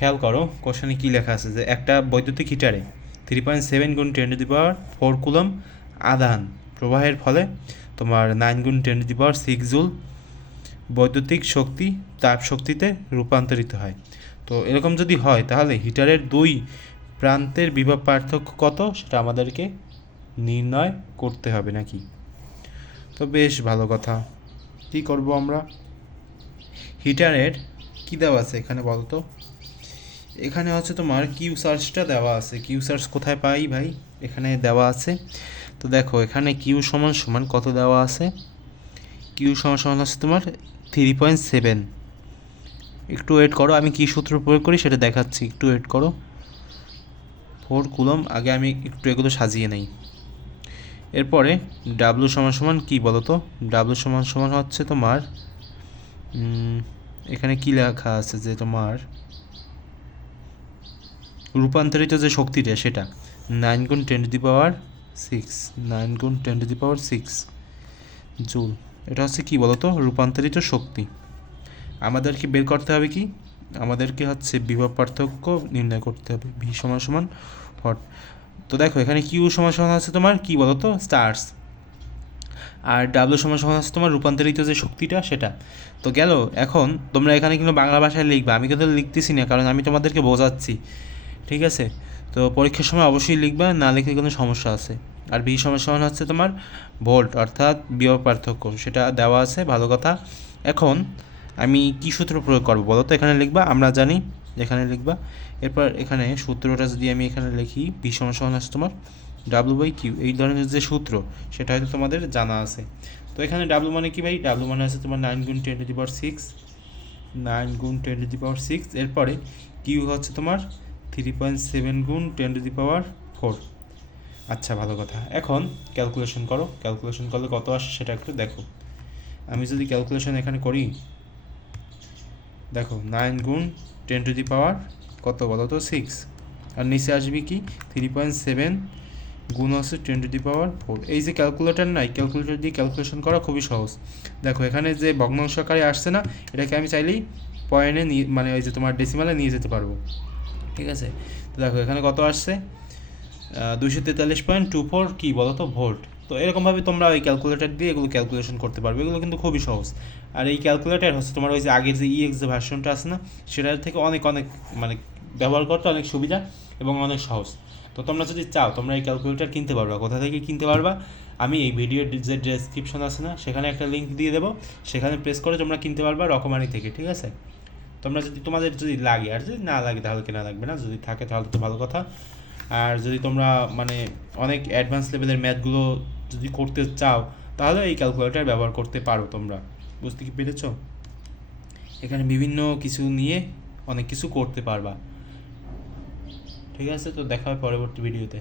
খেয়াল করো কোশ্চেনে কী লেখা আছে যে একটা বৈদ্যুতিক হিটারে থ্রি পয়েন্ট সেভেন গুণ ten to the power four coulomb আধান প্রবাহের ফলে তোমার নাইন গুণ ten to the power six joule বৈদ্যুতিক শক্তি তাপ শক্তিতে রূপান্তরিত হয়। তো এরকম যদি হয়, তাহলে হিটারের দুই প্রান্তের বিভব পার্থক্য কত? সেটা আমাদেরকে নির্ণয় করতে হবে নাকি? তো বেশ ভালো কথা। কী করব আমরা? হিটারের কী দেওয়া আছে এখানে বলো তো এখানে হচ্ছে তোমার কিউ সার্চটা দেওয়া আছে। কিউ সার্চ কোথায় পাই ভাই? এখানে দেওয়া আছে। তো দেখো, এখানে কিউ সমান সমান কত দেওয়া আছে? কিউ সমান সমান হচ্ছে তোমার থ্রি পয়েন্ট সেভেন একটু ওয়েট করো, আমি কী সূত্র প্রয়োগ করি সেটা দেখাচ্ছি। একটু ওয়েট করো। ফোর কুলম আগে আমি একটু এগুলো সাজিয়ে নেই। এরপরে ডাব্লু সমান সমান কী বলো তো ডাব্লু সমান সমান হচ্ছে তোমার এখানে কী লেখা আছে যে তোমার রূপান্তরিত যে শক্তিটা, সেটা নাইন গুণ ten to the power six nine গুণ ten to the power six joule. এটা হচ্ছে কি বলতো? রূপান্তরিত শক্তি। আমাদেরকে বের করতে হবে কি? আমাদেরকে হচ্ছে বিভব পার্থক্য নির্ণয় করতে হবে। ভি সমান সমান হট। তো দেখো, এখানে কিউ সমান সমান আছে তোমার কি বলতো? স্টার্স আর ডাব্লু সমান সমান আছে তোমার রূপান্তরিত যে শক্তিটা, সেটা। তো গেল, এখন তোমরা এখানে কিন্তু বাংলা ভাষায় লিখবে। আমি কিন্তু লিখতেছি না, কারণ আমি তোমাদেরকে বোঝাচ্ছি। ঠিক আছে? তো পরীক্ষার সময় অবশ্যই লিখবা, না লিখলে কোনো সমস্যা আছে। আর বি সমান সমান হচ্ছে তোমার ভোল্ট অর্থাৎ বিভব পার্থক্য। সেটা দেওয়া আছে, ভালো কথা। এখন আমি কি সূত্র প্রয়োগ করব বলো তো? এখানে লিখবা, আমরা জানি, এখানে লিখবা। এরপর এখানে সূত্রটা যদি আমি এখানে লিখি, বি সমান সমান আছে তোমার ডাব্লু বাই কিউ। এই ধরনের যে সূত্র, সেটা হয়তো তোমাদের জানা আছে। তো এখানে ডাব্লু মানে কি ভাই? ডাব্লু মানে আছে তোমার নাইন গুণ ten to the power six. Nine গুণ ten to the power six. এরপরে কিউ হচ্ছে তোমার থ্রি পয়েন্ট সেভেন গুণ ten to the power four. আচ্ছা ভালো কথা। এখন ক্যালকুলেশন করো। ক্যালকুলেশন করলে কত আসে সেটা একটু দেখো। আমি যদি ক্যালকুলেশন এখানে করি, দেখো, নাইন গুণ টেন টু দি পাওয়ার কত বলো তো? সিক্স। আর নিচে আসবে কি? থ্রি পয়েন্ট সেভেন গুণ হচ্ছে ten to the power four. এই যে ক্যালকুলেটর নাই, ক্যালকুলেটর দিয়ে ক্যালকুলেশন করা খুবই সহজ। দেখো, এখানে যে ভগ্নাংশ আকারে আসছে না, এটাকে আমি চাইলেই পয়েন্টে নিয়ে মানে ওই যে তোমার ডেসিমালে নিয়ে যেতে পারব। ঠিক আছে? তো দেখো, এখানে কত আসছে? দুশো তেতাল্লিশ পয়েন্ট টু ফোর কী বলো তো ভোল্ট তো এরকমভাবে তোমরা ওই ক্যালকুলেটর দিয়ে এগুলো ক্যালকুলেশন করতে পারবে। এগুলো কিন্তু খুবই সহজ। আর এই ক্যালকুলেটার হচ্ছে তোমার ওই যে আগের যে ইএক্স যে ভার্সনটা আছে না, সেটার থেকে অনেক অনেক মানে ব্যবহার করতে অনেক সুবিধা এবং অনেক সহজ। তো তোমরা যদি চাও, তোমরা এই ক্যালকুলেটার কিনতে পারবা। কোথা থেকে কিনতে পারবা? আমি এই ভিডিওর যে ডেসক্রিপশন আছে না, সেখানে একটা লিঙ্ক দিয়ে দেবো। সেখানে প্রেস করে তোমরা কিনতে পারবা রকমারি থেকে, ঠিক আছে? তোমরা যদি, তোমাদের যদি লাগে, আর যদি না লাগে তাহলে কেনা লাগবে না, যদি থাকে তাহলে তো ভালো কথা। আর যদি তোমরা মানে অনেক অ্যাডভান্স লেভেলের ম্যাথগুলো যদি করতে চাও, তাহলে এই ক্যালকুলেটর ব্যবহার করতে পারো তোমরা। বুঝতে কি পেরেছ? এখানে বিভিন্ন কিছু নিয়ে অনেক কিছু করতে পারবা। ঠিক আছে, তো দেখা হয় পরবর্তী ভিডিওতে